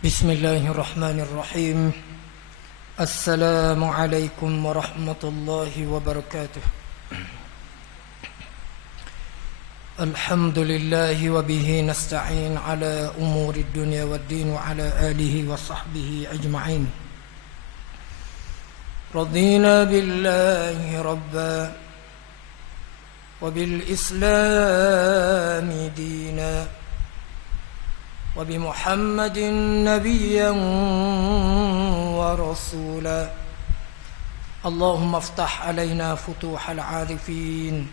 بسم الله الرحمن الرحيم. السلام عليكم ورحمة الله وبركاته. الحمد لله وبه نستعين على أمور الدنيا والدين وعلى آله وصحبه أجمعين. رضينا بالله ربا وبالإسلام دينا وبمحمد نبيا ورسولا. اللهم افتح علينا فتوح العارفين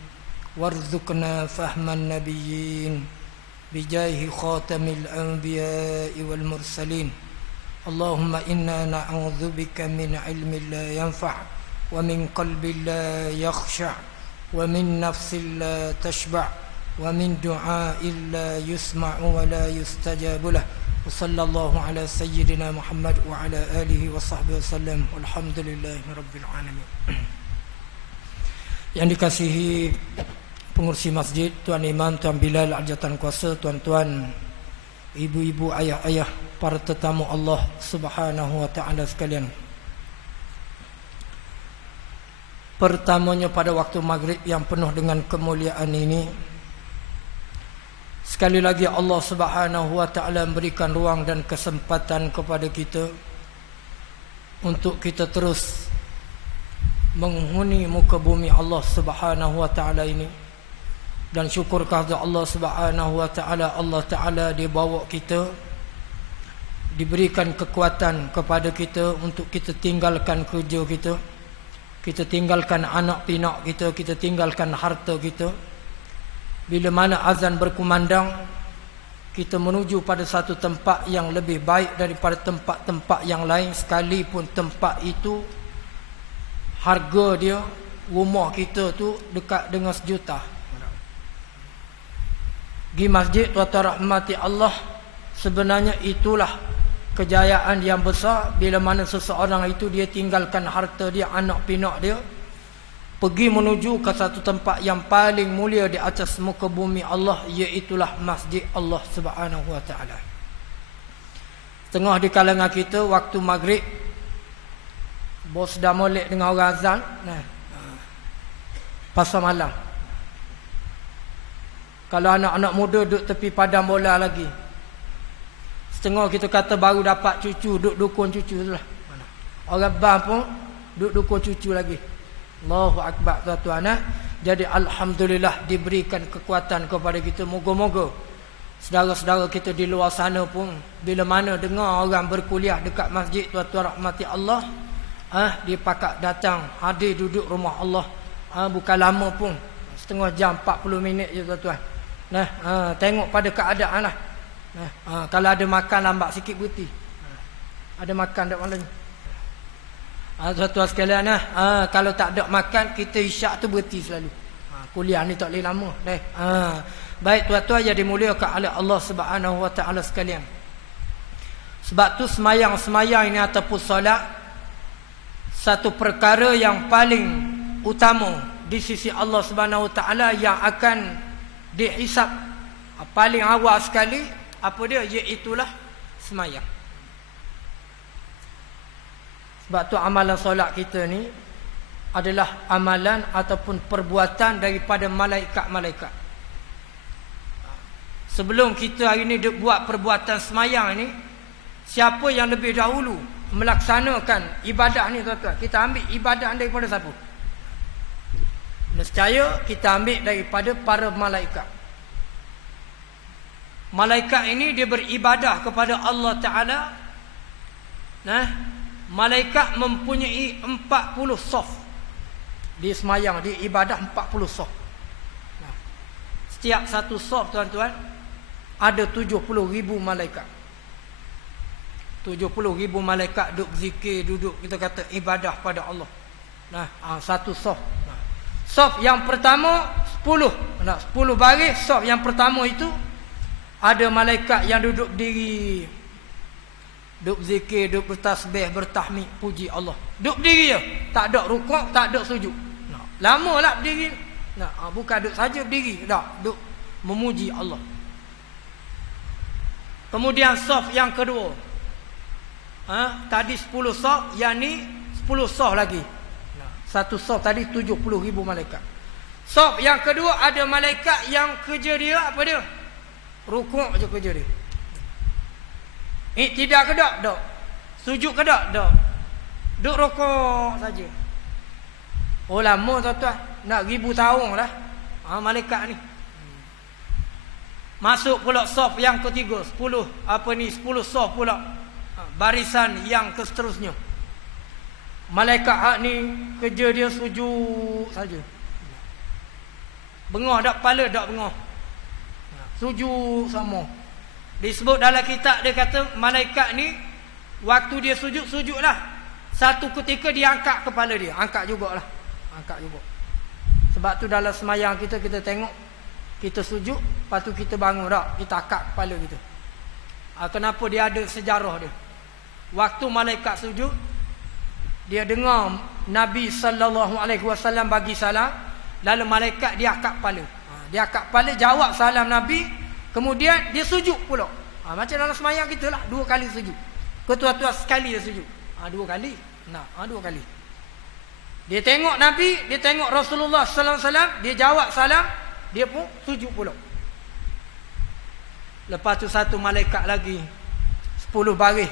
وارزقنا فهم النبيين بجاه خاتم الأنبياء والمرسلين. اللهم إنا نعوذ بك من علم لا ينفع ومن قلب لا يخشع ومن نفس لا تشبع ومن دعاء لا يسمع ولا يستجاب له. وصلى الله على سيدنا محمد وعلى آله وصحبه وسلم. والحمد لله رب العالمين. Yang dikasihi pengurusi masjid, Tuan Imam, Tuan Bilal, Arjatan Kuasa, tuan-tuan, ibu-ibu, ayah-ayah, para tetamu Allah Subhanahu wa taala sekalian. Pertamanya pada waktu maghrib yang penuh dengan kemuliaan ini, sekali lagi Allah Subhanahu wa taala memberikan ruang dan kesempatan kepada kita untuk kita terus menghuni muka bumi Allah Subhanahu wa taala ini. Dan syukur kepada Allah Subhanahu wa taala, Allah taala dia bawa kita, diberikan kekuatan kepada kita untuk kita tinggalkan kerja kita, kita tinggalkan anak pinak kita, kita tinggalkan harta kita. Bila mana azan berkumandang, kita menuju pada satu tempat yang lebih baik daripada tempat-tempat yang lain, sekalipun tempat itu harga dia, rumah kita tu dekat dengan 1 juta. Pergi masjid, tuan-tuan rahmati Allah, sebenarnya itulah kejayaan yang besar. Bila mana seseorang itu dia tinggalkan harta dia, anak pinak dia, pergi menuju ke satu tempat yang paling mulia di atas muka bumi Allah, iaitulah masjid Allah Subhanahu wa taala. Tengah di kalangan kita waktu maghrib, bos dah molek dengan orang azan, pasal malam. Kalau anak-anak muda duduk tepi padang bola lagi, setengah kita kata baru dapat cucu, duduk dukun cucu tu lah. Orang bah pun duduk dukun cucu lagi. Allahu Akbar, tuan-tuan. Jadi alhamdulillah diberikan kekuatan kepada kita. Moga-moga saudara-saudara kita di luar sana pun bila mana dengar orang berkuliah dekat masjid, tuan-tuan rahmati Allah, dia pakak datang hadir duduk rumah Allah. Bukan lama pun, setengah jam, 40 minit je tuan-tuan. Tengok pada keadaan lah. Kalau ada makan lambat sikit berhenti. Ada makan tak malam ni? Tuan-tuan sekalian, kalau tak ada makan, kita isyak tu berhenti selalu. Kuliah ni tak boleh lama. Baik tuan-tuan yang dimuliakan oleh Allah Subhanahu wa taala sekalian. Sebab tu semayang-semayang ini ataupun solat, satu perkara yang paling utama di sisi Allah Subhanahu wa taala yang akan dihisap paling awal sekali, apa dia? Iaitulah semayang. Sebab tu amalan solat kita ni adalah amalan ataupun perbuatan daripada malaikat-malaikat. Sebelum kita hari ni buat perbuatan semayang ni, siapa yang lebih dahulu melaksanakan ibadah ni tuan-tuan? Kita ambil ibadah daripada siapa? Nescaya kita ambil daripada para malaikat. Malaikat ini dia beribadah kepada Allah Ta'ala. Malaikat mempunyai 40 saf. Dia semayang, dia ibadah 40 saf. Setiap satu saf tuan-tuan ada 70,000 malaikat. 70,000 malaikat duduk zikir, duduk kita kata ibadah pada Allah. Satu saf. Saf yang pertama 10. 10 baris. Saf yang pertama itu ada malaikat yang duduk berdiri, duduk zikir, duduk bertasbih, bertahmid, puji Allah. Duduk berdiri je, tak ada rukuk, tak ada sujud. Lama lah berdiri. Bukan duduk saja berdiri, duduk memuji Allah. Kemudian saf yang kedua, Tadi 10 saf, yang ni 10 saf lagi. Satu saf tadi 70,000 malaikat. Saf yang kedua ada malaikat yang kerja dia apa dia? Rukuk je kerja dia. Tidak ke tak? Tak. Sujud ke tak? Tak. Duk rukuk saja. Oh lama tuan-tuan. Nak 1000 tahun lah. Malaikat ni. Masuk pula saf yang ketiga. 10 saf pula. Barisan yang seterusnya. Malaikat hak ni kerja dia sujud saja. Bengah tak kepala, tak bengah. Sujud sama. Disebut dalam kitab dia kata malaikat ni waktu dia sujud, sujudlah. Satu ketika dia angkat kepala dia, angkat jugalah. Angkat juga. Sebab tu dalam semayang kita tengok kita sujud, lepas tu kita bangun tak, kita angkat kepala kita. Kenapa dia ada sejarah dia? Waktu malaikat sujud, dia dengar Nabi SAW bagi salam, lalu malaikat dia angkat kepala. Dia angkat kepala jawab salam Nabi, kemudian dia sujud pula. Macam dalam semayang kita lah, 2 kali sujud. Ketua-tua sekali dia sujud. 2 kali. 2 kali. Dia tengok Nabi, dia tengok Rasulullah sallallahu alaihi wasallam, dia jawab salam, dia pun sujud pula. Lepas tu satu malaikat lagi, 10 baris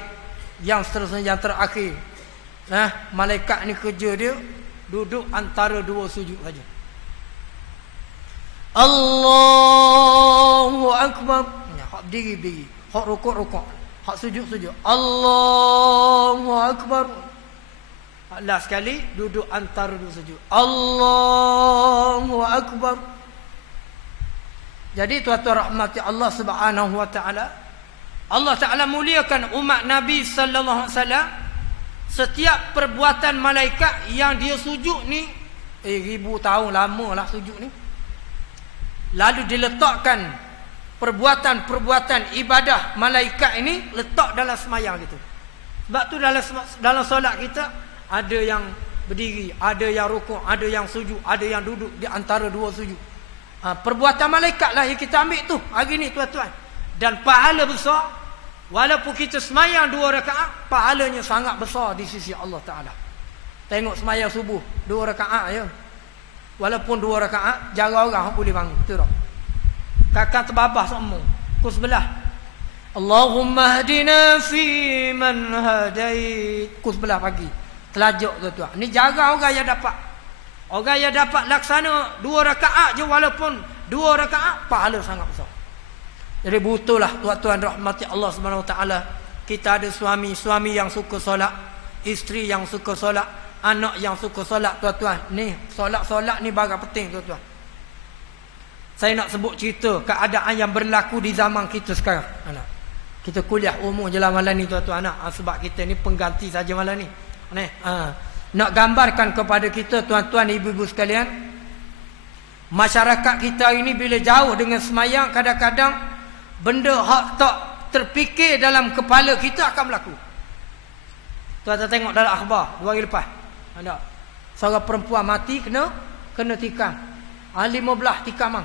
yang seterusnya, yang terakhir. Malaikat ni kerja dia duduk antara 2 sujud saja. Allahu Akbar. Hak berdiri. Hak rukuk. Hak sujud. Allahu Akbar. Last sekali duduk antara 2 sujud. Allahu Akbar. Jadi tuan-tuan rahmati Allah Subhanahu wa taala, Allah Taala muliakan umat Nabi sallallahu alaihi wasallam. Setiap perbuatan malaikat yang dia sujud ni 1000 tahun lamalah sujud ni. Lalu diletakkan perbuatan-perbuatan ibadah malaikat ini letak dalam semayang kita. Sebab tu dalam solat kita ada yang berdiri, ada yang rukuk, ada yang sujud, ada yang duduk di antara 2 sujud. Perbuatan malaikat lah yang kita ambil tu hari ni tuan-tuan. Dan pahala besar. Walaupun kita semayang 2 rakaat, pahalanya sangat besar di sisi Allah Ta'ala. Tengok semayang subuh 2 rakaat je. Walaupun 2 rakaat, jarang orang boleh bangun. Betul tak? Kakak terbabah semua. Pukul 11. Allahumma hadina fi man hadait. Pukul 11 pagi. Telajak tuan-tuan. Ni jarang orang yang dapat. Orang yang dapat laksana 2 rakaat je, walaupun 2 rakaat, pahala sangat besar. Jadi betullah tuan-tuan rahmati Allah Subhanahu Wa Taala, kita ada suami yang suka solat, isteri yang suka solat, anak yang suka solat tuan-tuan. Ni solat ni barang penting tuan-tuan. Saya nak sebut cerita keadaan yang berlaku di zaman kita sekarang. Kita kuliah umum je lah malam ni tuan-tuan. Sebab kita ni pengganti saja malam ni. Nak gambarkan kepada kita tuan-tuan ibu-ibu sekalian, masyarakat kita ini bila jauh dengan semayang, kadang-kadang benda hak tak terfikir dalam kepala kita akan berlaku. Tuan-tuan tengok dalam akhbar 2 hari lepas, ada seorang perempuan mati kena tikam. 15 tikam.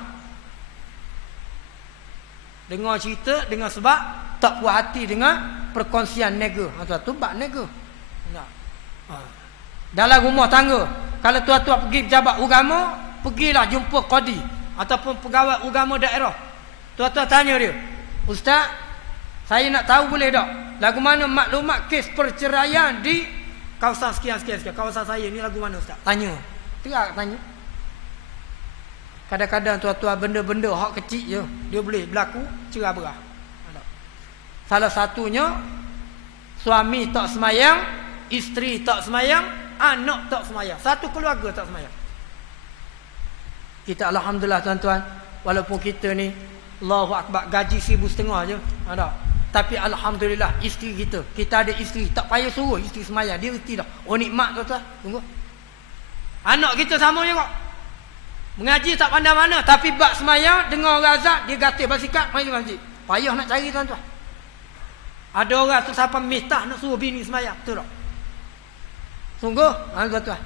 Dengar cerita dengan sebab tak puas hati dengan perkongsian nega. Tuan tu bab nega. Dalam rumah tangga, kalau tuan-tuan pergi pejabat agama, pergilah jumpa qadi ataupun pegawai agama daerah. Tuan-tuan tanya dia, "Ustaz, saya nak tahu boleh tak? Lagu mana maklumat kes perceraian di kawasan sekian. Kawasan saya ni lagu mana Ustaz?" Tanya. Terak tanya. Kadang-kadang tuan-tuan benda-benda hak kecil je dia boleh berlaku cerai berai. Salah satunya suami tak semayang, isteri tak semayang, anak tak semayang, satu keluarga tak semayang. Kita alhamdulillah tuan-tuan, walaupun kita ni Allahu Akbar gaji 1,500 je, ada. Tapi alhamdulillah isteri kita ada isteri, tak payah suruh isteri semayang, dia reti dah. Oh nikmat tuan-tuan. Tunggu. Anak kita sama juga. Mengaji tak pandai mana, tapi bab semayang dengar orang azan, dia gatih basikal mari masjid. Payah nak cari tuan-tuan. Ada orang tu sampai mitah nak suruh bini semayang, betul tak? Sungguh, tuan-tuan.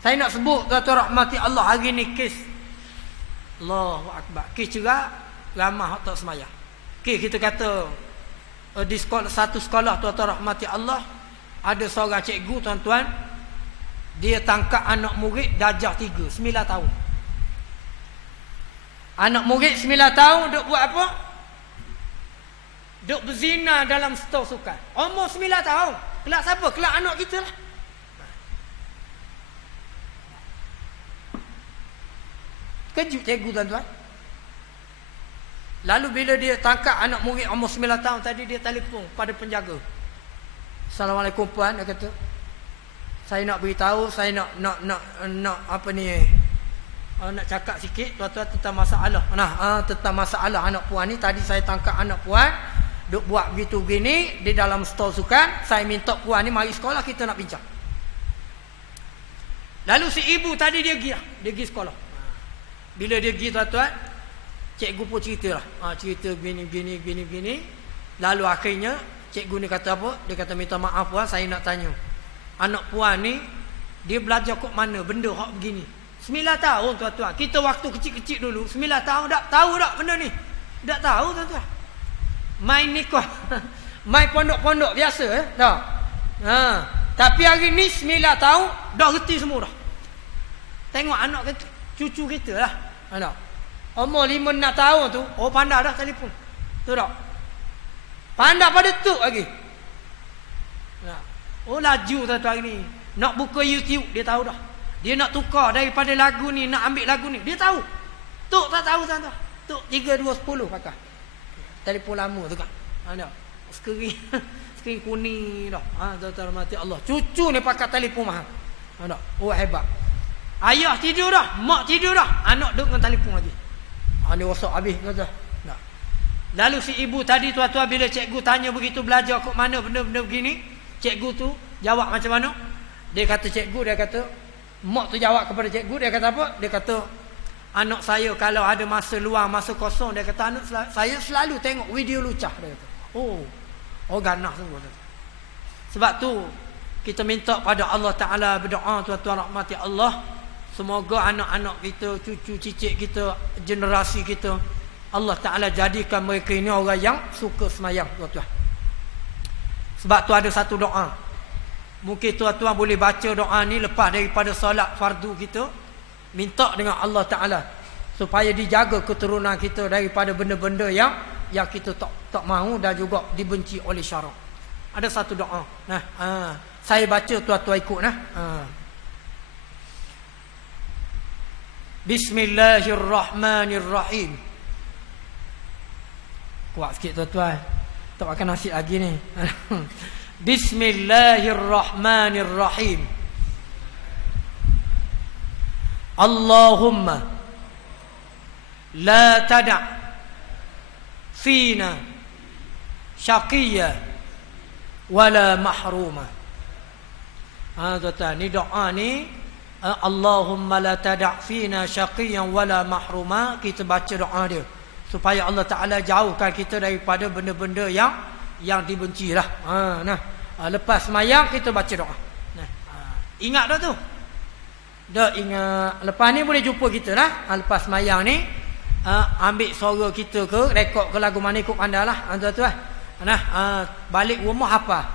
Saya nak sebut tuan-tuan rahmati Allah, hari ni kes Allahu Akbar. Kes cerai ramah tak semayang. Kes kita kata di sekolah, satu sekolah tuan-tuan rahmati Allah, ada seorang cikgu tuan-tuan, dia tangkap anak murid darjah 3, 9 tahun. Anak murid 9 tahun duk buat apa? Duk berzina dalam stor sukan. Umur 9 tahun. Kelak siapa? Kelak anak kita lah. Kejut cikgu tuan-tuan. Lalu bila dia tangkap anak murid umur 9 tahun tadi, dia telefon pada penjaga. Assalamualaikum puan, dia kata, saya nak beritahu, saya nak apa ni, nak cakap sikit tuan-tuan tentang masalah. Tentang masalah anak puan ni. Tadi saya tangkap anak puan duk buat begitu begini di dalam stol sukan. Saya minta puan ni mari sekolah, kita nak bincang. Lalu si ibu tadi dia pergi sekolah. Bila dia pergi tuan-tuan, cikgu pun cerita lah. Cerita gini. Lalu akhirnya cikgu ni kata apa? Dia kata, minta maaf puan, saya nak tanya, anak puan ni dia belajar kat mana benda hak begini? 9 tahun tuan-tuan. Kita waktu kecil-kecil dulu 9 tahun tak tahu tak benda ni. Tak tahu tuan-tuan. Main nikah. Main pondok-pondok biasa dah. Tapi hari ni 9 tahun dah reti semua dah. Tengok anak kita, cucu kita lah. Anak umur 5-6 tahun tu, pandai dah telefon. Tu tak? Pandai pada tu lagi. Laju tuan-tuan ni. Nak buka YouTube dia tahu dah. Dia nak tukar daripada lagu ni, nak ambil lagu ni, dia tahu. Tok tak tahu tuan-tuan. Tok 3210 pakai. Telefon lama tu kan. Ada. Skrin kuning dah. Tuan-tuan mati Allah. Cucu ni pakai telefon mahal. Ada. Hebat. Ayah tidur dah, mak tidur dah, anak duduk dengan telefon lagi. Dia rosak habis tuan-tuan. Lalu si ibu tadi tuan-tuan, bila cikgu tanya begitu, belajar kat mana benda-benda begini, cikgu tu jawab macam mana? Dia kata mak tu jawab kepada cikgu, dia kata apa? Dia kata, anak saya kalau ada masa luang, masa kosong, dia kata, anak saya selalu tengok video lucah, dia kata. Ganas sungguh. Sebab tu kita minta pada Allah Ta'ala, berdoa tuan-tuan rahmati Allah, semoga anak-anak kita, cucu cicit kita, generasi kita, Allah Ta'ala jadikan mereka ini orang yang suka semayang tuan-tuan. Sebab tu ada satu doa, mungkin tuan-tuan boleh baca doa ni lepas daripada solat fardu kita, minta dengan Allah Ta'ala supaya dijaga keturunan kita daripada benda-benda yang kita tak mahu dan juga dibenci oleh syarak. Ada satu doa. Saya baca, tuan-tuan ikut Bismillahirrahmanirrahim. Kuat sikit tuan-tuan, tak makan nasi lagi ni. Bismillahirrahmanirrahim. Allahumma la tada' fina syaqiyya wala mahruma. Tuan-tuan, ni doa ni, Allahumma la tada' fina syaqiyyan wala mahruma. Kita baca doa dia supaya Allah Ta'ala jauhkan kita daripada benda-benda yang dibenci lah. Lepas semayang kita baca doa. Ingat dah tu? Dah ingat. Lepas ni boleh jumpa kita lah. Lepas semayang ni, ambil suara kita ke, rekod ke lagu mana ikut anda lah. Tuan-tuan. Balik rumah apa?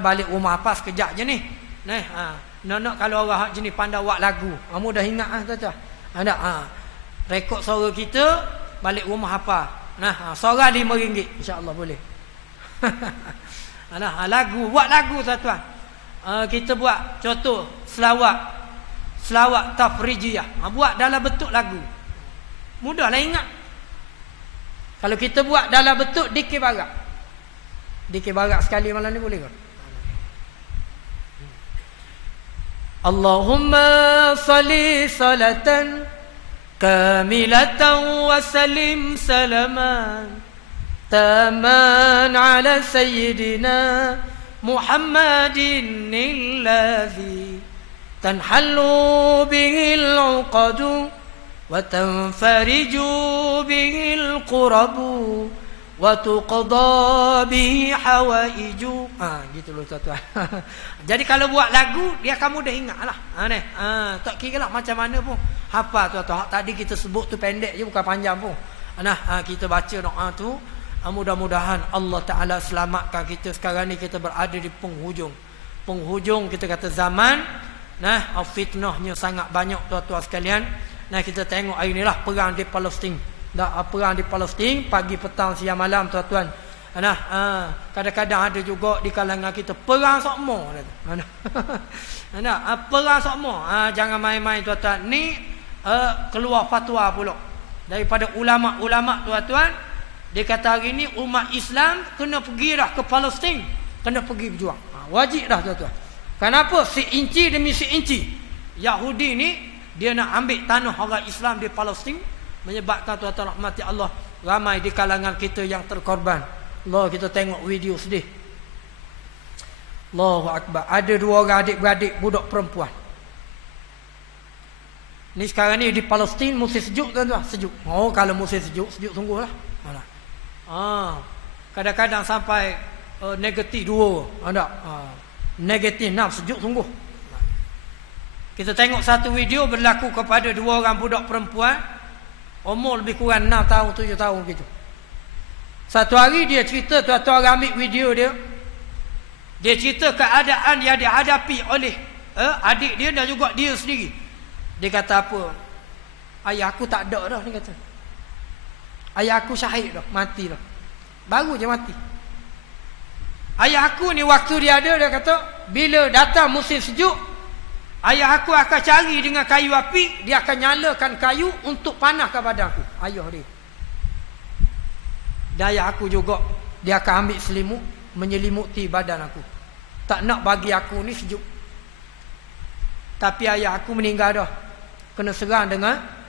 Balik rumah apa sekejap je ni. Nak kalau orang jenis pandai buat lagu, kamu dah ingat tuan-tuan. Rekod suara kita, balik rumah apa. Suara RM5, insya-Allah boleh. Lagu, buat lagu tuan-tuan. Kita buat contoh selawat tafrijiyah. Buat dalam bentuk lagu. Mudahlah ingat. Kalau kita buat dalam bentuk dikir barak. Dikir barak sekali malam ni boleh ke? Allahumma salli salatan kamilatan wa salim salaman taman ala sayyidina Muhammadin alladhi tanhallu bihil uqadu wa tanfariju bihil qurabu wa tuqda bihi hawaiju. Gitu loh tuan-tuan. Jadi kalau buat lagu, dia kamu dah ingat lah. Tak kira lah macam mana pun hafal tuan-tuan. Tadi kita sebut tu pendek je, bukan panjang pun. Kita baca doa tu, Mudah-mudahan Allah Ta'ala selamatkan kita. Sekarang ni kita berada di penghujung kita kata zaman. Fitnahnya sangat banyak tuan-tuan sekalian. Kita tengok hari ni lah perang di Palestin. Perang di Palestin pagi, petang, siang, malam tuan-tuan. Kadang-kadang ada juga di kalangan kita perang sokmo. Perang sokmo. Jangan main-main tuan-tuan. Ni keluar fatwa pula daripada ulama-ulama tuan-tuan. Dia kata hari ni umat Islam kena pergi dah ke Palestin, kena pergi berjuang. Wajib dah tuan-tuan. Kenapa? Seinci demi seinci Yahudi ni dia nak ambil tanah orang Islam di Palestin, menyebabkan tuan-tuan rahmati Allah, ramai di kalangan kita yang terkorban. Allah, kita tengok video sedih. Allahu Akbar. Ada 2 orang adik-beradik budak perempuan. Ni sekarang ni di Palestin musim sejuk tuan-tuan, sejuk. Kalau musim sejuk sungguh lah. Kadang-kadang sampai negatif 2. Negatif 6, sejuk sungguh. Kita tengok satu video berlaku kepada 2 orang budak perempuan, umur lebih kurang 6 tahun 7 tahun gitu. Satu hari dia cerita, tuan-tuan ambil video dia. Dia cerita keadaan yang dihadapi oleh adik dia dan juga dia sendiri. Dia kata apa? Ayah aku tak ada dah, dia kata. Ayah aku syahid dah, mati dah. Baru je mati. Ayah aku ni waktu dia ada, dia kata, bila datang musim sejuk, ayah aku akan cari dengan kayu api, dia akan nyalakan kayu untuk panaskan badan aku. Ayah dia. Dan ayah aku juga, dia akan ambil selimut, menyelimuti badan aku. Tak nak bagi aku ni sejuk. Tapi ayah aku meninggal dah. Kena serang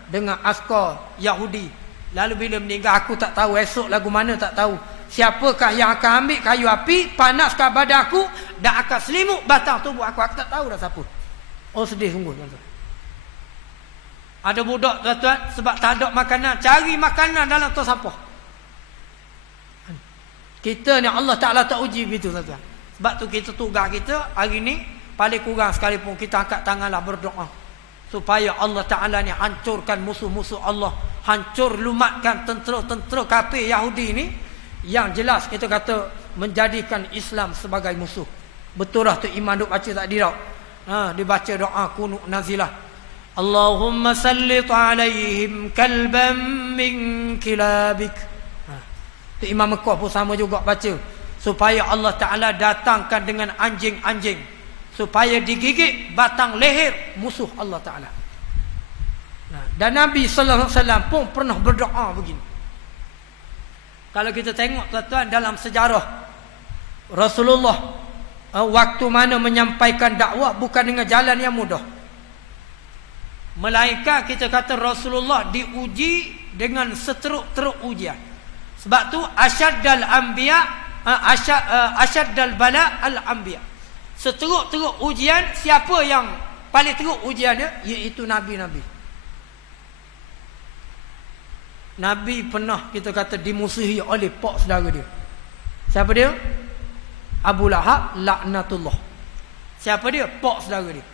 dengan askar Yahudi. Lalu bila meninggal aku tak tahu, esok lagu mana tak tahu. Siapakah yang akan ambil kayu api, panaskan badan aku dan akan selimut batang tubuh aku. Aku tak tahu dah siapa. Sedih sungguh tuan-tuan. Ada budak tuan-tuan sebab tak ada makanan, cari makanan dalam tong sampah. Kita ni Allah Ta'ala tak uji begitu tuan-tuan. Sebab tu kita tugas kita hari ni paling kurang sekalipun kita angkat tanganlah berdoa supaya Allah Ta'ala ni hancurkan musuh-musuh Allah, hancur lumatkan tentera-tentera kafir Yahudi ni yang jelas kita kata menjadikan Islam sebagai musuh. Betul lah tu Iman duk baca tak dirau. Dibaca doa kunut nazilah. Allahumma sallit alaihim kalban min kilabik. Tu Imam Mekah pun sama juga baca supaya Allah Ta'ala datangkan dengan anjing-anjing supaya digigit batang leher musuh Allah Ta'ala. Dan Nabi Sallallahu Alaihi Wasallam pun pernah berdoa begini. Kalau kita tengok tuan-tuan dalam sejarah Rasulullah, waktu mana menyampaikan dakwah bukan dengan jalan yang mudah. Melainkan kita kata Rasulullah diuji dengan seteruk-teruk ujian. Sebab tu asyaddal anbiya asyaddal bala al anbiya. Seteruk-teruk ujian, siapa yang paling teruk ujian dia? Iaitu Nabi-Nabi. Nabi pernah kita kata dimusuhi oleh pak saudara dia. Siapa dia? Abu Lahab laknatullah. Siapa dia? Pak saudara dia.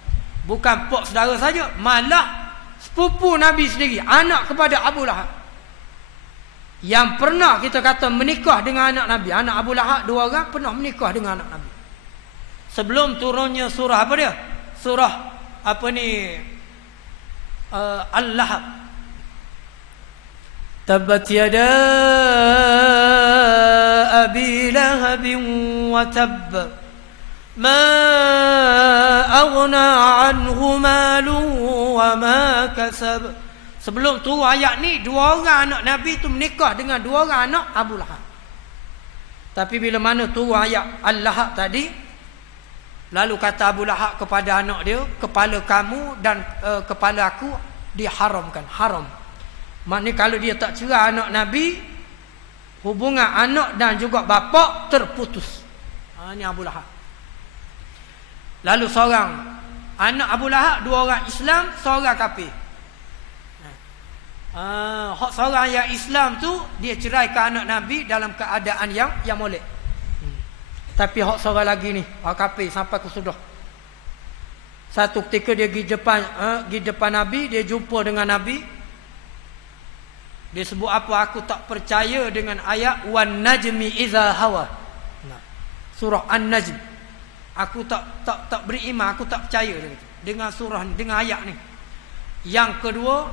Bukan pak saudara saja, malah sepupu Nabi sendiri, anak kepada Abu Lahab. Yang pernah kita kata menikah dengan anak Nabi. Anak Abu Lahab 2 orang pernah menikah dengan anak Nabi. Sebelum turunnya surah apa dia? Surah apa ni? Al-Lahab. Tabbat yada abi lahabin wa tabb. Ma aghna anhu maluhu wa ma kasab. Sebelum turun ayat ni, 2 orang anak Nabi tu menikah dengan 2 orang anak Abu Lahab. Tapi bila mana turun ayat Al-Lahab tadi, lalu kata Abu Lahab kepada anak dia, kepala kamu dan kepala aku diharamkan. Haram. Maknanya kalau dia tak cerai anak Nabi, hubungan anak dan juga bapa terputus. Ini Abu Lahab. Lalu seorang anak Abu Lahab, 2 orang Islam, seorang kafir. Seorang yang Islam tu dia ceraikan anak Nabi dalam keadaan yang molek. Tapi hak seorang lagi ni, hak kafir sampai ke sudah. Satu ketika dia pergi depan Nabi, dia jumpa dengan Nabi. Dia sebut apa? Aku tak percaya dengan ayat wan najmi idza hawa. Surah An-Najm. Aku tak beriman, aku tak percaya dengan surah ni, dengan ayat ni. Yang kedua,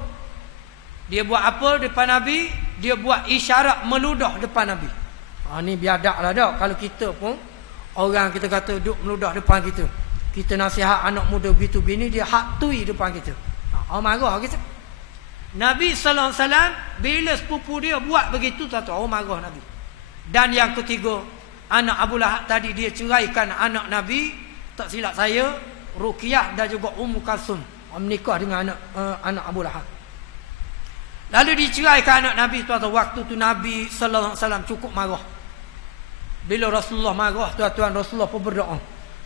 dia buat apa depan Nabi? Dia buat isyarat meludah depan Nabi. Ni biadab lah dak. Kalau kita pun orang kita kata duduk meludah depan kita, kita nasihat anak muda begitu bini, dia hak tui depan kita. Marah kita. Nabi sallallahu alaihi wasallam bila sepupu dia buat begitu, tahu marah Nabi. Dan yang ketiga, anak Abu Lahab tadi dia ceraikan anak Nabi, tak silap saya, Ruqyah dan juga Ummu Kalsum menikah dengan anak Abu Lahab. Lalu diceraikan anak Nabi, tuan-tuan. Waktu tu Nabi sallallahu alaihi wasallam cukup marah. Bila Rasulullah marah, tuan-tuan, Rasulullah pun berdoa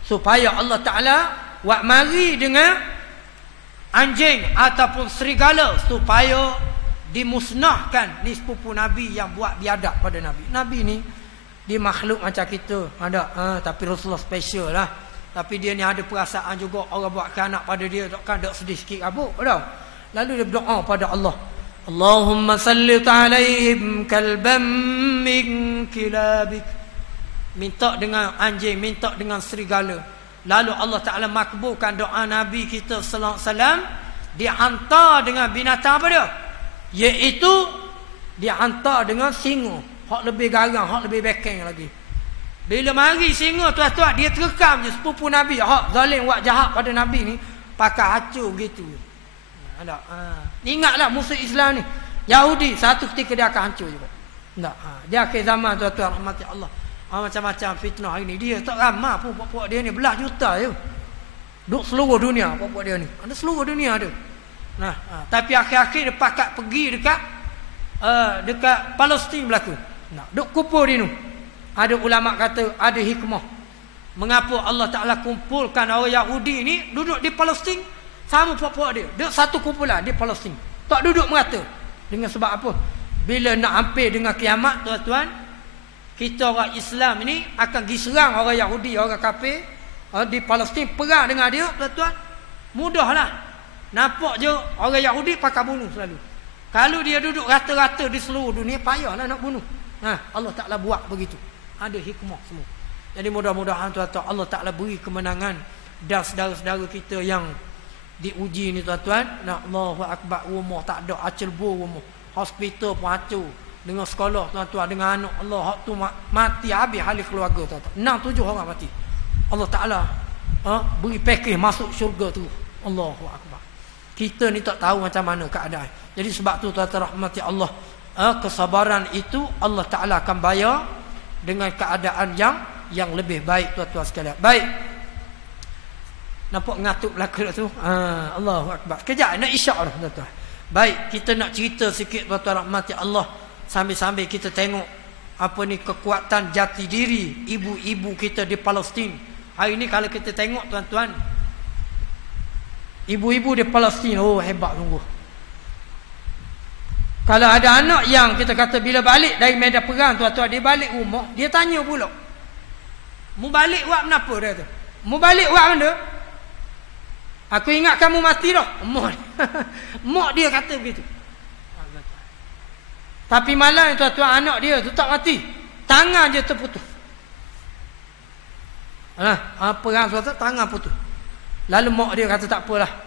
supaya Allah Taala buat mari dengan anjing ataupun serigala supaya dimusnahkan ni sepupu Nabi yang buat biadab pada Nabi. Nabi ni dia makhluk macam kita, tapi Rasulullah special lah. Tapi dia ni ada perasaan juga, orang buatkan anak pada dia, takkan tak sedih sikit abuk dah. Lalu dia berdoa pada Allah, Allahumma sallit alaihim kalbam min kilabik. Minta dengan anjing, minta dengan serigala. Lalu Allah Ta'ala makbulkan doa Nabi kita sallallahu alaihi wasallam. Dia hantar dengan binatang apa dia? Iaitu dia hantar dengan singa. Hak lebih garang, hak lebih bekeng lagi. Bila mari singa, tuan-tuan, dia terekam je sepupu Nabi. Hak zalim buat jahat pada Nabi ni, pakai hacur gitu. Ingatlah musuh Islam ni, Yahudi, satu ketika dia akan hancur juga. Dia akhir zaman, tuan-tuan, rahmati Allah. Macam-macam fitnah hari ni. Dia tak ramah pun puak-puak dia ni, belah juta je. Duk seluruh dunia puak-puak dia ni. Ada seluruh dunia ada. Tapi akhir-akhir dia pakat pergi dekat Palestin berlaku. Duk kumpul di nu. Ada ulama kata ada hikmah. Mengapa Allah Ta'ala kumpulkan orang Yahudi ni duduk di Palestin sama puak-puak dia. Duk satu kumpulan di Palestin. Tak duduk merata. Dengan sebab apa? Bila nak hampir dengan kiamat, tuan-tuan, kita orang Islam ini akan diserang orang Yahudi, orang kafir di Palestin, perang dengan dia, tuan-tuan. Mudahlah. Nampak je orang Yahudi pakai bunuh selalu. Kalau dia duduk rata-rata di seluruh dunia, payahlah nak bunuh. Allah Ta'ala buat begitu. Ada hikmah semua. Jadi mudah-mudahan, tuan-tuan, Allah Ta'ala beri kemenangan dan saudara-saudara kita yang diuji ni, tuan-tuan. Allahu Akbar, rumah tak ada, acelbur rumah. Hospital pun hancur. Dengan sekolah, tuan-tuan, dengan anak. Allah hak tu mati habis ahli keluarga, tuan-tuan. 6-7 orang mati. Allah Ta'ala beri package masuk syurga tu. Allahu Akbar. Kita ni tak tahu macam mana keadaan. Jadi sebab tu, tuan-tuan, rahmati Allah, kesabaran itu Allah Ta'ala akan bayar dengan keadaan yang lebih baik, tuan-tuan sekalian. Baik. Nampak ngatuk belakang tu? Allahu Akbar. Sekejap nak isyak dah, tuan-tuan. Baik, kita nak cerita sikit, tuan-tuan, rahmati Allah. Sambil-sambil kita tengok apa ni kekuatan jati diri ibu-ibu kita di Palestin. Hari ni kalau kita tengok, tuan-tuan, ibu-ibu di Palestin, hebat sungguh. Kalau ada anak yang kita kata bila balik dari medan perang, tuan-tuan, dia balik rumah, dia tanya pula, mu balik buat kenapa dia tu? Mu balik buat mana? Aku ingat kamu mati dah. Mak dia kata begitu. Tapi malam, tuan-tuan, anak dia tu tak mati. Tangan je terputus. Perang, tuan-tuan, tangan putus. Lalu mak dia kata tak apalah.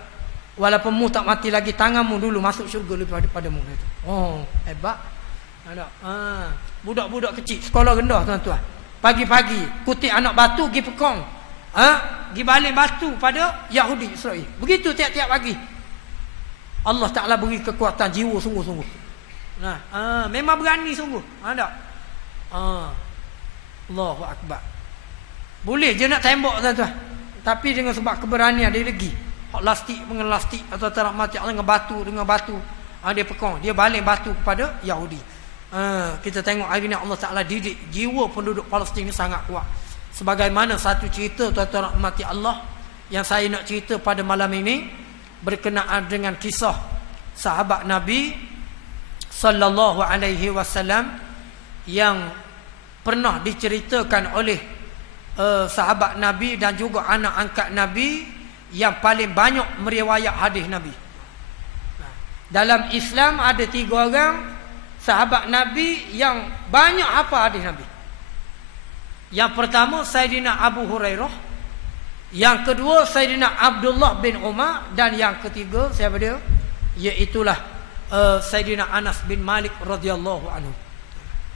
Walaupun mu tak mati lagi, tanganmu dulu masuk syurga daripada mu. Hebat. Budak-budak kecil, sekolah rendah, tuan-tuan. Pagi-pagi, kutip anak batu, pergi pekong. Pergi baling batu pada Yahudi Israel. Begitu tiap-tiap pagi. Allah Ta'ala beri kekuatan jiwa sungguh-sungguh. Memang berani sungguh. Tak? Allahu Akbar. Boleh je nak tembak, tuan-tuan. Tapi dengan sebab keberanian dia lagi. Hak lastik dengan lastik atau rahmat Allah dengan batu. Dia pekong, dia baling batu kepada Yahudi. Kita tengok hari ni Allah Ta'ala didik jiwa penduduk Palestin ni sangat kuat. Sebagaimana satu cerita, tuan-tuan, rahmati Allah, yang saya nak cerita pada malam ini berkenaan dengan kisah sahabat Nabi sallallahu alaihi wasallam yang pernah diceritakan oleh sahabat Nabi dan juga anak angkat Nabi yang paling banyak meriwayat hadis Nabi. Dalam Islam ada 3 orang sahabat Nabi yang banyak hafal hadis Nabi. Yang pertama Sayyidina Abu Hurairah, yang kedua Sayyidina Abdullah bin Umar, dan yang ketiga siapa dia? Iaitulah Sayyidina Anas bin Malik radhiyallahu anhu.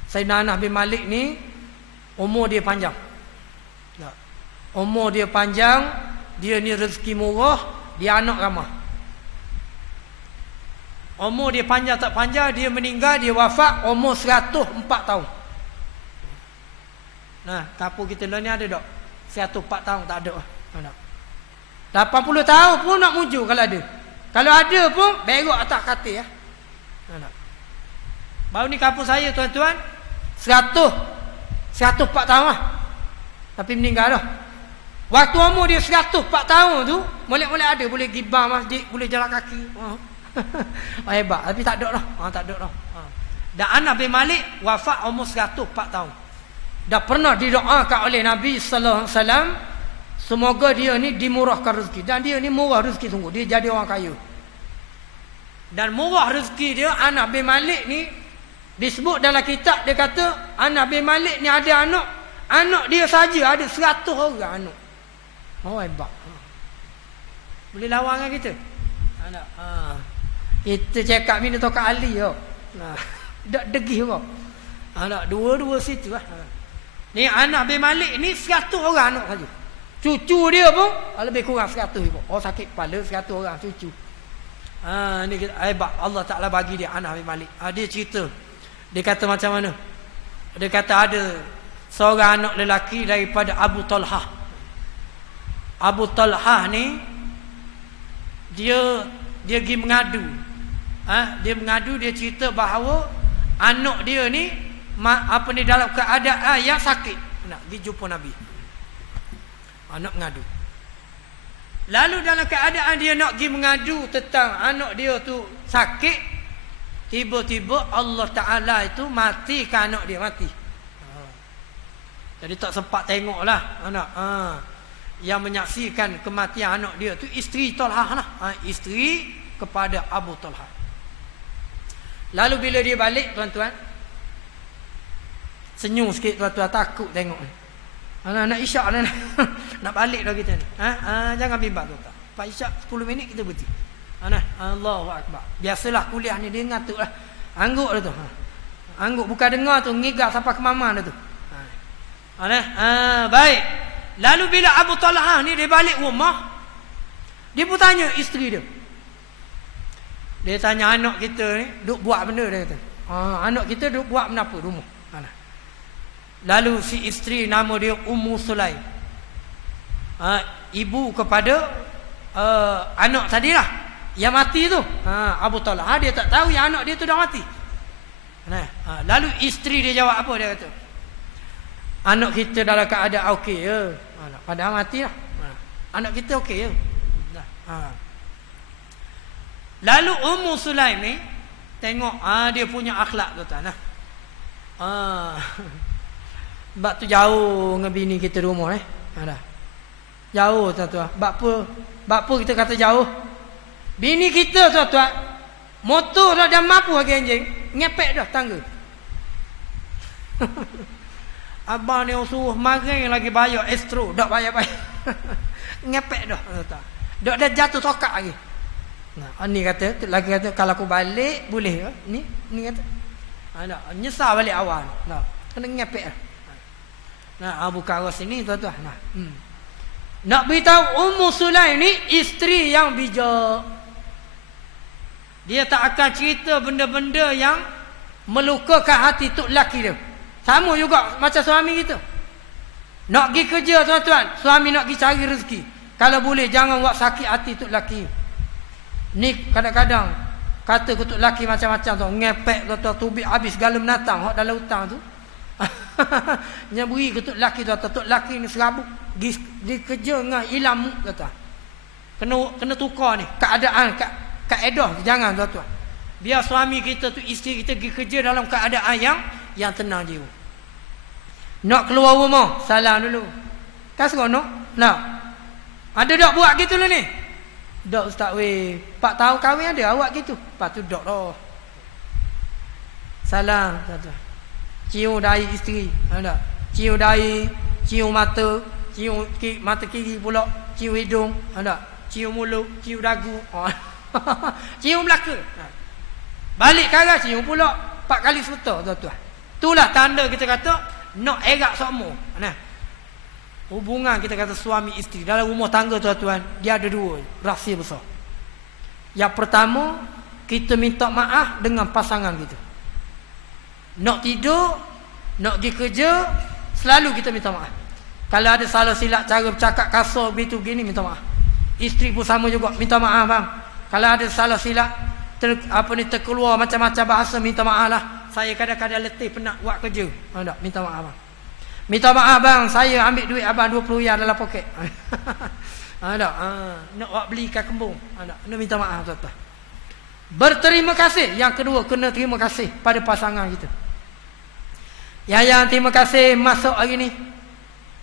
Sayyidina Anas bin Malik ni umur dia panjang. Umur dia panjang, dia ni rezeki murah, dia anak ramah. Umur dia panjang tak panjang, dia meninggal, dia wafat umur 104 tahun. Nah, kampung kita lah ni ada tak? 104 tahun tak ada. 80 tahun pun nak muncul kalau ada. Kalau ada pun berok atas katil ya. Baru ni kampung saya tuan-tuan 104 tahun lah. Tapi meninggal dah. Waktu umur dia 104 tahun tu, molek-molek ada, boleh gibah masjid, boleh jalan kaki. Hebat, tapi tak ada dah. Tak ada dah. Dan Anas bin Malik wafat umur 104 tahun. Dah pernah didoakan oleh Nabi sallallahu alaihi wasallam, semoga dia ni dimurahkan rezeki. Dan dia ni murah rezeki sungguh. Dia jadi orang kaya. Dan murah rezeki dia, Anas bin Malik ni disebut dalam kitab, dia kata Anas bin Malik ni ada anak. Anak dia saja ada 100 orang anak. Oh hebat. Boleh lawan dengan kita? Anak. Kita cakap ni tokat Ali tau. Dak degih kau. Anak dua-dua situ lah. Ni Anas bin Malik ni 100 orang anak saja. Cucu dia pun lebih kurang 100 juga. Oh sakit kepala 100 orang cucu. Ni hebat, Allah Taala bagi dia Anas bin Malik. Dia cerita. Dia kata macam mana? Dia kata ada seorang anak lelaki daripada Abu Talhah. Abu Talhah ni dia pergi mengadu. Dia mengadu, dia cerita bahawa anak dia ni dalam keadaan yang sakit, nak pergi jumpa Nabi. Anak mengadu. Lalu dalam keadaan dia nak pergi mengadu tentang anak dia tu sakit, tiba-tiba Allah Ta'ala itu matikan anak dia, mati. Jadi tak sempat tengoklah anak. Yang menyaksikan kematian anak dia tu isteri Talhah lah. Isteri kepada Abu Talhah. Lalu bila dia balik tuan-tuan, senyum sikit tuan-tuan, takut tengok ni. Nak isyak dah nak balik dah kita ni. Jangan bimbang tuan-tuan. Pak isyak 10 minit kita berhenti. Allahu Akbar. Biasalah kuliah ni dia ngatuk lah. Angguk dah tu. Angguk bukan dengar tu, ngigak sampai ke mama dah tu. Baik. Lalu bila Abu Talhah ni dia balik rumah, dia pun tanya isteri dia. Dia tanya anak kita ni duk buat benda, dia kata. Anak kita duk buat benda apa rumah? Lalu si isteri nama dia Ummu Sulaim. Ibu kepada anak tadilah yang mati tu. Abu Talhah dia tak tahu yang anak dia tu dah mati. Lalu isteri dia jawab apa, dia kata? Anak kita dalam keadaan okey ya. Padahal mati lah. Anak kita okey ya. Lalu Ummu Sulaim ni tengok dia punya akhlak tuan-tuan. Sebab tu jauh dengan bini kita rumah jauh tuan-tuan. Sebab apa kita kata jauh? Bini kita tuan-tuan, motor dah mampu lagi anjing, ngepek dah tangga. Abang ni suruh maring lagi bayar estro, dak bayar-bayar. Ngepek dah tuan-tuan. Dak dah jatuh tokak lagi. Ni kata, lagi kata kalau aku balik boleh ke? Ni kata. Nyesal balik awal. Kena ngepek dah. Bukan arah sini tuan-tuan. Nak beritahu Ummu Sulaim ni isteri yang bijak. Dia tak akan cerita benda-benda yang melukakan hati tok lelaki dia. Sama juga macam suami kita. Nak pergi kerja tuan-tuan, suami nak pergi cari rezeki. Kalau boleh jangan buat sakit hati tok lelaki. Ni kadang-kadang kata ke tok lelaki macam-macam tu, ngepek tuan-tuan, tubik habis segala menatang hak dalam hutang tu. Nyaburi ke tok lelaki tuan-tuan, tok lelaki ni serabut dia kerja dengan ilmu tuan-tuan. Kena tukar ni keadaan kaedah, jangan tuan-tuan. Biar suami kita tu, isteri kita pergi kerja dalam keadaan yang tenang jiwa. Nak keluar rumah, salam dulu. Kan seronok? Nak? Ada tak buat gitu lah ni? Tak ustaz weh. 4 tahun kahwin ada awak gitu. Lepas tu tak dah. Salam tuan-tuan. Cium dahi isteri. Ada. Cium dahi, cium mata, cium mata kiri pula, cium hidung, ada. Cium mulut, cium dagu. Cium belaka. Balik kalah cium pula 4 kali serta tuan-tuan. Itulah tanda kita kata nak erat sokmo. Nah. Hubungan kita kata suami isteri dalam rumah tangga tuan-tuan, dia ada 2 rahsia besar. Yang pertama, kita minta maaf dengan pasangan kita. Nak tidur, nak pergi kerja, selalu kita minta maaf. Kalau ada salah silap cara bercakap kasar begitu gini, minta maaf. Isteri pun sama juga, minta maaf bang. Kalau ada salah silap terkeluar macam-macam bahasa, minta maaf lah. Saya kadang-kadang letih penat buat kerja. Tak, minta maaf bang. Minta maaf bang, saya ambil duit abang 20 riyal dalam poket. Tak, nak buat belikan kembung. Tak, nak minta maaf tuan-tuan. Berterima kasih. Yang kedua, kena terima kasih pada pasangan kita. Yang terima kasih masuk hari ni.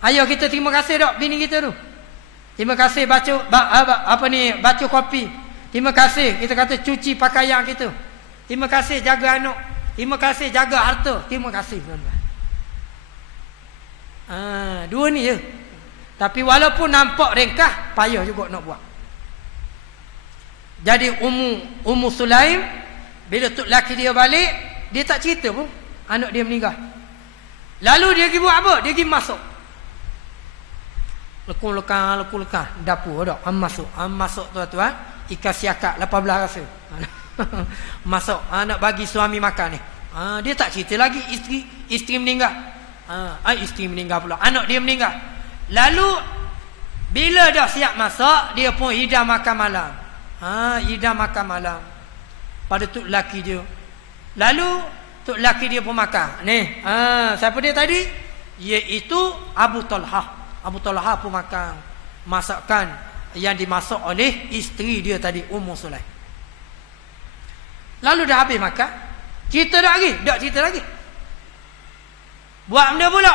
Ayo kita terima kasih dok bini kita tu. Terima kasih baca baca kopi. Terima kasih kita kata cuci pakaian kita. Terima kasih jaga anak. Terima kasih jaga harta. Terima kasih tuan-tuan. 2 ni je. Tapi walaupun nampak ringkas, payah juga nak buat. Jadi Ummu Sulaim, bila tok laki dia balik, dia tak cerita pun anak dia meninggal. Lalu dia pergi buat apa? Dia pergi masuk. Lekung-lekang dapur dak. Masuk tuan-tuan, ikan siakak 18 rasa. Masuk, nak bagi suami makan ni. Dia tak cerita lagi isteri meninggal. Isteri meninggal pula, anak dia meninggal. Lalu bila dah siap masak, dia pun hidang makan malam. Hidang makan malam pada tok laki dia. Lalu tok laki dia pun makan. Ni, siapa dia tadi? Iaitu Abu Talhah. Abu Talhah pun makan masakan yang dimasak oleh isteri dia tadi, Ummu Sulaim. Lalu dah habis makan, cerita dah lagi? Tak cerita lagi. Buat benda pula,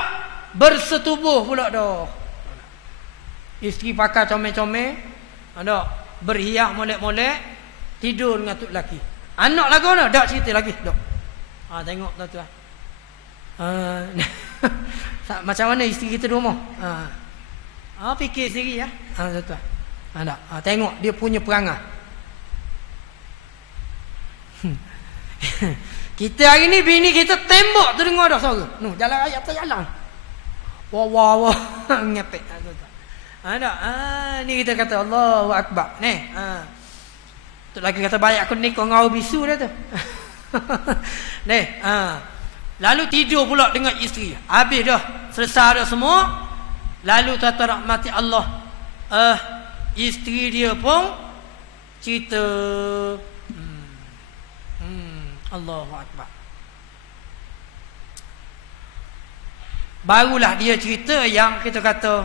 bersetubuh pula dah. Isteri pakai comel-comel, ada berhias molek-molek, tidur dengan tok laki. Anak lagu mana? Tak cerita lagi. Tak. Tengok tuan-tuan. Macam mana isteri kita di rumah? Fikir sendiri ya. Tuan-tuan. Tengok dia punya perangai. Kita hari ni bini kita tembak tu dengar dah suara. Jalan raya tak jalan. Wah ngepek tuan-tuan. Ni kita kata Allahu Akbar. Ni. Tu lagi kata baik aku nikah dengan bisu dah tu. Ni, lalu tidur pula dengan isteri. Habis dah, selesai dah semua. Lalu tuan-tuan rahmati Allah, isteri dia pun cerita. Allahu Akbar. Barulah dia cerita yang kita kata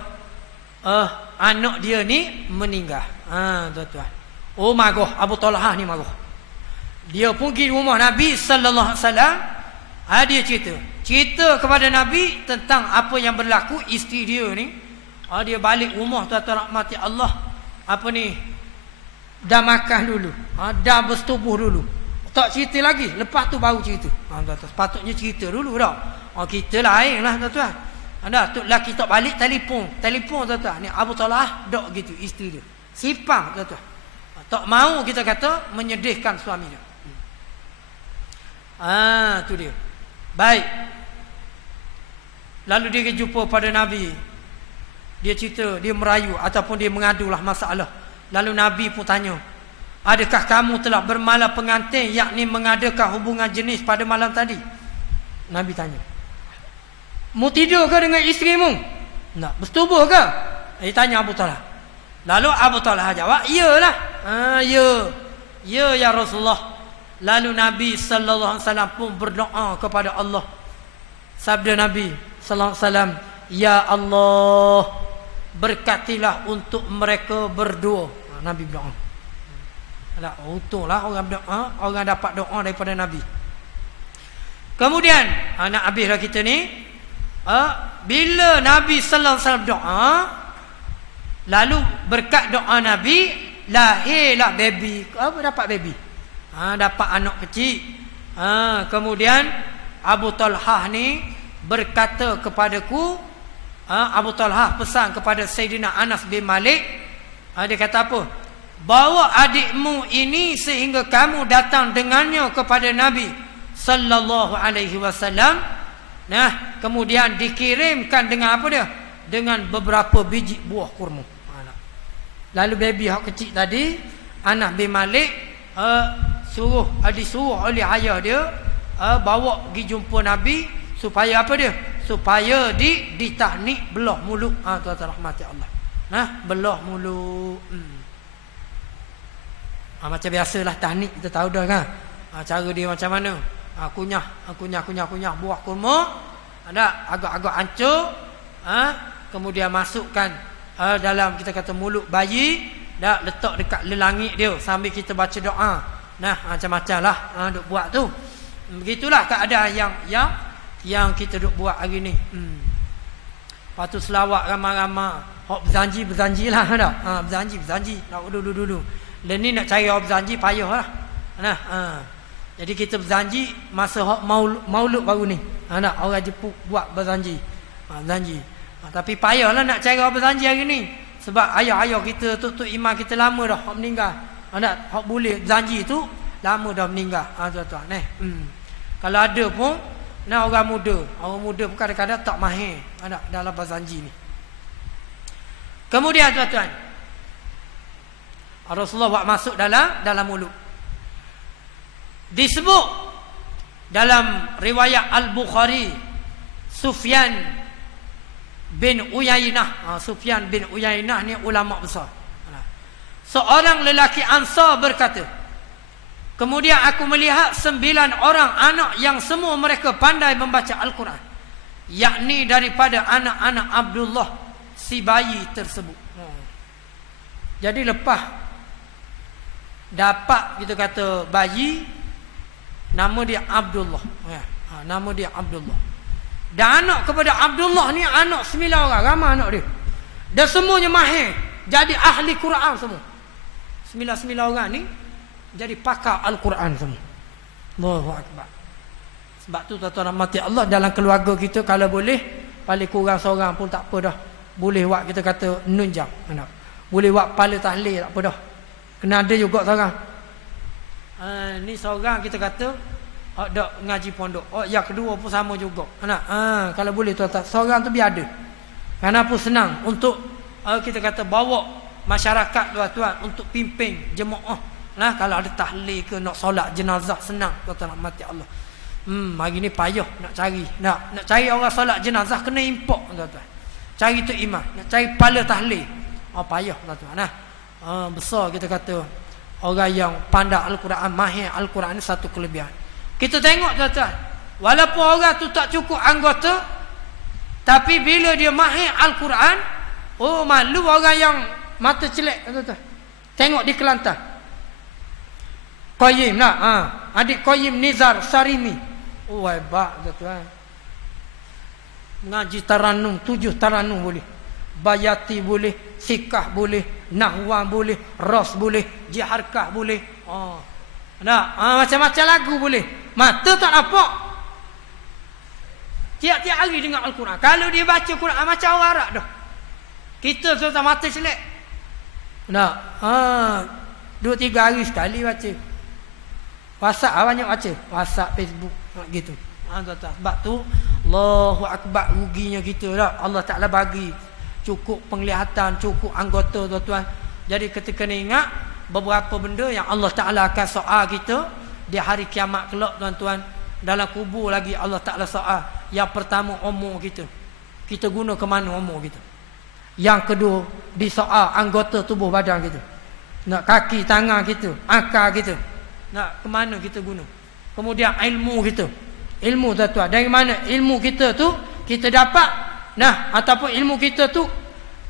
anak dia ni meninggal. Tuan-tuan. Oh marah, Abu Talhah ni marah. Dia pun pergi rumah Nabi sallallahu alaihi wasallam. Dia cerita kepada Nabi tentang apa yang berlaku isteri dia ni. Dia balik rumah tuan-tuan rahmati Allah. Dah makan dulu. Dah bersetubuh dulu. Tak cerita lagi. Lepas tu baru cerita. Sepatutnya cerita dulu dah. Kita lain lah tuan-tuan. Tok laki tak balik, telefon tuan-tuan. Ni Abu Talhah dok gitu isteri dia. Sipang tuan-tuan. Tak mau kita kata menyedihkan suami dia. Tu dia. Baik. Lalu dia jumpa pada Nabi. Dia cerita, dia merayu ataupun dia mengadulah masalah. Lalu Nabi pun tanya, adakah kamu telah bermalam pengantin, yakni mengadakan hubungan jenis pada malam tadi? Nabi tanya. Mu tidur ke dengan isterimu? Tak. Bersetubuh ke? Dia tanya Abu Talhah. Lalu Abu Talhah jawab, iyalah. Ya ya Rasulullah. Lalu Nabi sallallahu alaihi wasallam pun berdoa kepada Allah. Sabda Nabi sallallahu alaihi wasallam, ya Allah, berkatilah untuk mereka berdua. Nabi berdoa. Untunglah orang berdoa, orang dapat doa daripada Nabi. Kemudian anak habis dah kita ni, bila Nabi sallallahu alaihi wasallam doa, lalu berkat doa Nabi lahirlah baby. Apa dapat baby? Dapat anak kecil. Kemudian Abu Talhah ni berkata kepadaku, Abu Talhah pesan kepada Sayyidina Anas bin Malik, dia kata apa? Bawa adikmu ini sehingga kamu datang dengannya kepada Nabi sallallahu alaihi wasallam. Nah, kemudian dikirimkan dengan apa dia? Dengan beberapa biji buah kurma. Lalu baby hak kecil tadi, Anas bin Malik disuruh oleh ayah dia bawa pergi jumpa Nabi supaya apa dia? Supaya ditahnik belah mulut. Tuan-tuan rahmati Allah. Nah, belah mulut. Macam biasalah tahnik, kita tahu dah kan. Cara dia macam mana? Kunyah buah kurma. Ada agak-agak hancur. Kemudian masukkan dalam kita kata mulut bayi. Dah letak dekat lelangit dia sambil kita baca doa. Nah, macam-macam lah duk buat tu. Begitulah keadaan yang kita duk buat hari ni. Lepas tu selawat ramai-ramai. Hak berjanji lah dah. Berjanji. Nak dulu. Dan ni nak cari orang berjanji payah lah. Jadi kita berjanji masa hak maulud baru ni. Orang Jepun buat berjanji. Berjanji. Tapi payah lah nak cari orang berjanji hari ni. Sebab ayah-ayah kita, tok imam kita lama dah hak meninggal. Hak boleh berjanji tu lama dah meninggal. Tuan-tuan. Kalau ada pun orang muda pun kadang-kadang tak mahir dalam berjanji ni. Kemudian tuan-tuan, Rasulullah buat masuk dalam mulut. Disebut dalam riwayat Al-Bukhari, Sufyan bin Uyainah. Sufyan bin Uyainah ni ulama besar. Seorang lelaki Ansar berkata, kemudian aku melihat 9 orang anak yang semua mereka pandai membaca Al-Quran, yakni daripada anak-anak Abdullah, si bayi tersebut. Jadi lepas dapat kita kata bayi, nama dia Abdullah. Nama dia Abdullah. Dan anak kepada Abdullah ni anak 9 orang, ramai anak dia. Dan semuanya mahir, jadi ahli Quran semua. 9 orang ni jadi pakar Al-Quran semua. Allahu Akbar. Sebab tu tuan-tuan rahmati Allah, dalam keluarga kita kalau boleh paling kurang seorang pun tak apa dah. Boleh buat kita kata nunjang anak. Boleh buat pala tahlil tak apa dah. Kena ada juga seorang. Ni seorang kita kata ada ngaji pondok. Yang kedua pun sama juga. Kalau boleh tuan-tuan, seorang tu biar ada. Kerana pun senang untuk kita kata bawa masyarakat tuan-tuan untuk pimpin jemaah. Kalau ada tahlil ke nak solat jenazah senang tuan-tuan rahmati Allah. Hari ni payah nak cari. Nak cari orang solat jenazah kena import tuan-tuan. Cari tu imam, nak cari pala tahlil. Payah tuan-tuan. Besar kita kata orang yang pandai Al-Quran, mahir Al-Quran ni satu kelebihan. Kita tengok tuan-tuan, walaupun orang tu tak cukup anggota, tapi bila dia mahir Al-Quran, malu orang yang mata celek tuan-tuan. Tengok di Kelantan, Qayyim lah, adik Qayyim Nizar Sarimi. Hebat tuan-tuan. Ngaji taranum, 7 taranum boleh. Bayati boleh, sikah boleh, nahwan boleh, ras boleh, jiharkah boleh. Macam-macam lagu boleh. Mata tak nampak. Tiap-tiap hari dengar Al-Quran. Kalau dia baca Quran macam orang Arab dah. Kita tuan-tuan mata celek. 2-3 hari sekali baca. WhatsApp banyak baca. WhatsApp, Facebook gitu. Tuan-tuan, sebab tu Allahu Akbar, ruginya kita lah. Allah Ta'ala bagi cukup penglihatan, cukup anggota tuan-tuan. Jadi ketika ni ingat beberapa benda yang Allah Ta'ala akan soal kita di hari kiamat kelak tuan-tuan. Dalam kubur lagi Allah Ta'ala soal. Yang pertama umur kita. Kita guna ke mana umur kita. Yang kedua disoal anggota tubuh badan kita. Nak kaki tangan kita, akal kita. Nak ke mana kita guna. Kemudian ilmu kita. Ilmu tuan-tuan. Dari mana ilmu kita tu kita dapat. Ataupun ilmu kita tu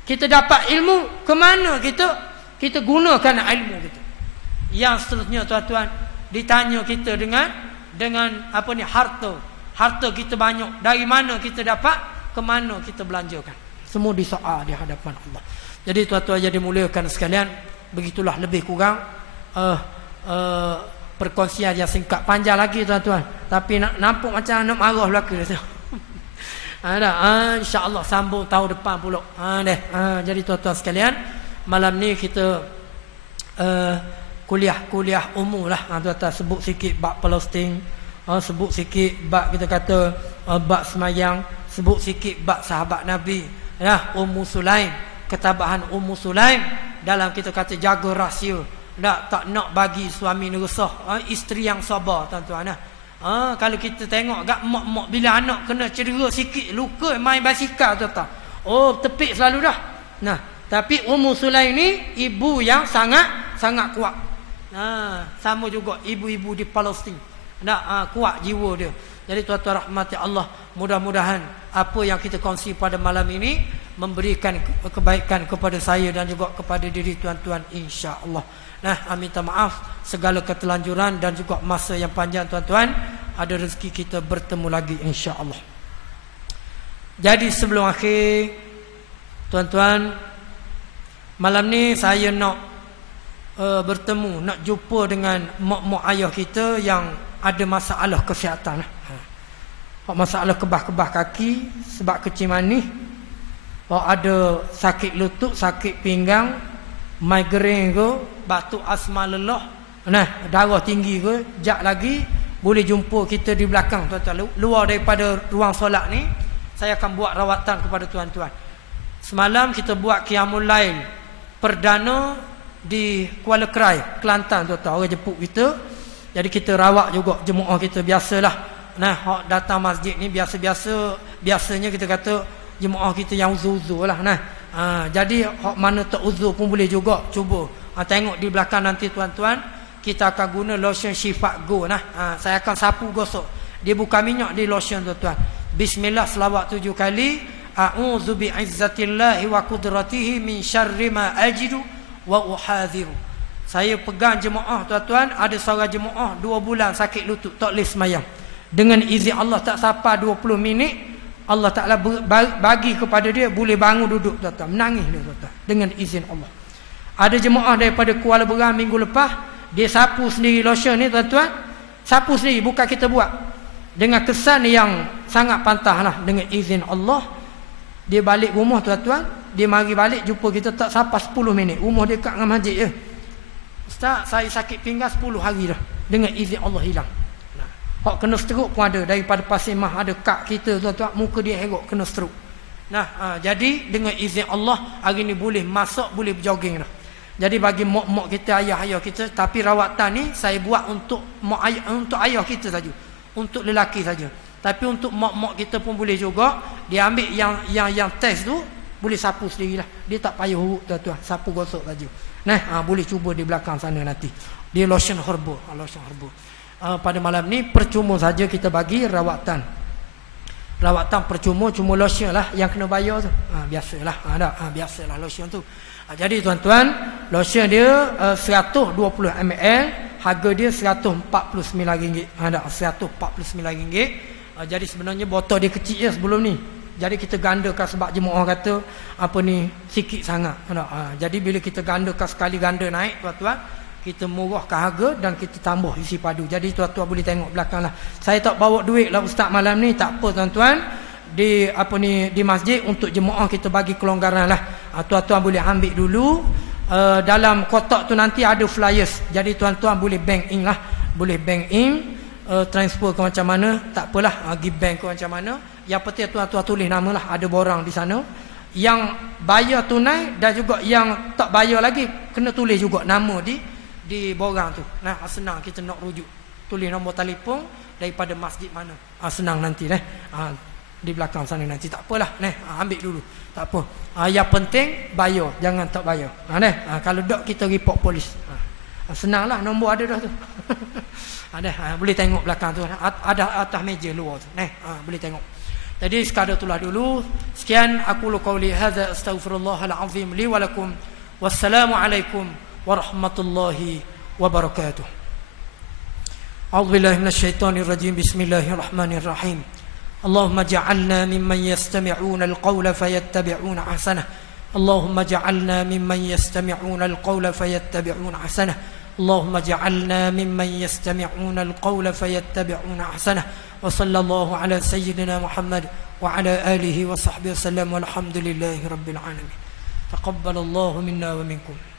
kita dapat ilmu ke mana kita gunakan ilmu kita. Yang seterusnya tuan-tuan, ditanya kita dengan apa ni, harta kita banyak, dari mana kita dapat, ke mana kita belanjakan. Semua disoal di hadapan Allah. Jadi tuan-tuan yang dimuliakan sekalian, begitulah lebih kurang perkongsian yang singkat, panjang lagi tuan-tuan, tapi nampak macam nak marah belaka dia. InsyaAllah sambung tahun depan pula. Jadi tuan-tuan sekalian, malam ni kita kuliah umum lah. Tuan-tuan sebut sikit bab Palestin, sebut sikit bab kita kata bab semayang, sebut sikit bab sahabat Nabi, Ummu Sulaim, ketabahan Ummu Sulaim dalam kita kata jaga rahsia, tak nak bagi suami ni resah, isteri yang sabar tuan-tuan. Kalau kita tengok gak mak-mak bila anak kena cedera sikit, luka main basikal tuan-tuan, tepik selalu dah. Tapi Ummu Sulaim ni ibu yang sangat kuat. Sama juga ibu-ibu di Palestin, kuat jiwa dia. Jadi tuan-tuan rahmati Allah, mudah-mudahan apa yang kita kongsi pada malam ini memberikan kebaikan kepada saya dan juga kepada diri tuan-tuan, insya-Allah. Minta maaf segala ketelanjuran dan juga masa yang panjang tuan-tuan. Ada rezeki kita bertemu lagi, insya-Allah. Jadi sebelum akhir tuan-tuan, malam ni saya nak bertemu, nak jumpa dengan mak-mak ayah kita yang ada masalah kesihatan. Masalah kebah-kebah kaki sebab kecil manis, ada sakit lutut, sakit pinggang, migrain ke, batuk asma lelah, darah tinggi ke, jap lagi boleh jumpa kita di belakang tuan-tuan. Luar daripada ruang solat ni saya akan buat rawatan kepada tuan-tuan. Semalam kita buat qiyamul lail perdana di Kuala Krai, Kelantan tuan-tuan, orang jemput kita. Jadi kita rawat juga jemaah kita biasalah. Hak datang masjid ni biasanya kita kata jemaah kita yang uzur-uzur lah. Jadi hak mana tak uzur pun boleh juga cuba. Tengok di belakang nanti tuan-tuan, kita akan guna lotion Shifat Go. Saya akan sapu gosok. Dia bukan minyak, dia lotion tuan-tuan. Bismillah selawat 7 kali. A'udzu bi'izzatillahi wa qudratihi min syarri ma ajidu wa uhadhiru. Saya pegang jemaah tuan-tuan, ada seorang jemaah 2 bulan sakit lutut, tak boleh semayang. Dengan izin Allah tak sampai 20 minit, Allah Ta'ala bagi kepada dia boleh bangun duduk tuan-tuan, menangis dia tuan-tuan, dengan izin Allah. Ada jemaah daripada Kuala Berang minggu lepas, dia sapu sendiri lotion ni tuan-tuan, sapu sendiri, bukan kita buat, dengan kesan yang sangat pantah lah, dengan izin Allah. Dia balik rumah tuan-tuan, dia mari balik jumpa kita tak sampai 10 minit, rumah dekat dengan masjid je. Ustaz, saya sakit pinggang 10 hari dah, dengan izin Allah hilang. Hak kena stroke pun ada, daripada Pasir Mah ada kak kita tuan-tuan, muka dia hengok kena stroke. Jadi dengan izin Allah hari ni boleh masak, boleh berjoging dah. Jadi bagi mak-mak kita, ayah-ayah kita, tapi rawatan ni saya buat untuk mak ayah, untuk ayah kita saja, untuk lelaki saja. Tapi untuk mak-mak kita pun boleh juga. Dia ambil yang test tu, boleh sapu sendirilah. Dia tak payah huruf tuan-tuan, sapu gosok saja. Boleh cuba di belakang sana nanti. Dia lotion herbal, lotion herbal. Pada malam ni percuma saja kita bagi rawatan percuma, cuma lotion lah yang kena bayar tu. Biasalah, biasalah lotion tu. Jadi tuan-tuan, lotion dia 120 ml, harga dia RM149. RM149. Jadi sebenarnya botol dia kecil je sebelum ni. Jadi kita gandakan sebab jemaah kata apa ni sikit sangat. Jadi bila kita gandakan sekali ganda naik tuan-tuan, kita murahkan harga dan kita tambah isi padu. Jadi tuan-tuan boleh tengok belakang lah. Saya tak bawa duit lah ustaz malam ni, tak apa tuan-tuan. Di masjid untuk jemaah kita bagi kelonggaran lah. Tuan-tuan boleh ambil dulu. Dalam kotak tu nanti ada flyers. Jadi tuan-tuan boleh bank in lah. Boleh bank in, transfer ke macam mana, tak apalah, pergi bank ke macam mana. Yang penting tuan-tuan tulis nama lah, ada borang di sana. Yang bayar tunai dan juga yang tak bayar lagi, kena tulis juga nama di borang tu. Senang kita nak rujuk, tulis nombor telefon daripada masjid mana. Senang nanti di belakang sana nanti, tak apalah, ambil dulu, tak apa. Yang penting bayar, jangan tak bayar. Kalau tak kita report polis. Senanglah, nombor ada dah tu. Boleh tengok belakang tu, ada atas meja luar tu. Boleh tengok. Jadi sekadar itulah dulu. Sekian aku qauli hadza, astaghfirullahal azim li wa lakum. Wassalamualaikum warahmatullahi wabarakatuh. A'udzubillahi minasyaitonir rajim. Bismillahirrahmanirrahim. Allahumma ja'alna mimman yastami'una al-qawla fayattabi'una ahsanah. Allahumma ja'alna mimman yastami'una al-qawla fayattabi'una ahsanah. اللهم اجعلنا ممن يستمعون القول فيتبعون أحسنه وصلى الله على سيدنا محمد وعلى آله وصحبه وسلم والحمد لله رب العالمين. تقبل الله منا ومنكم.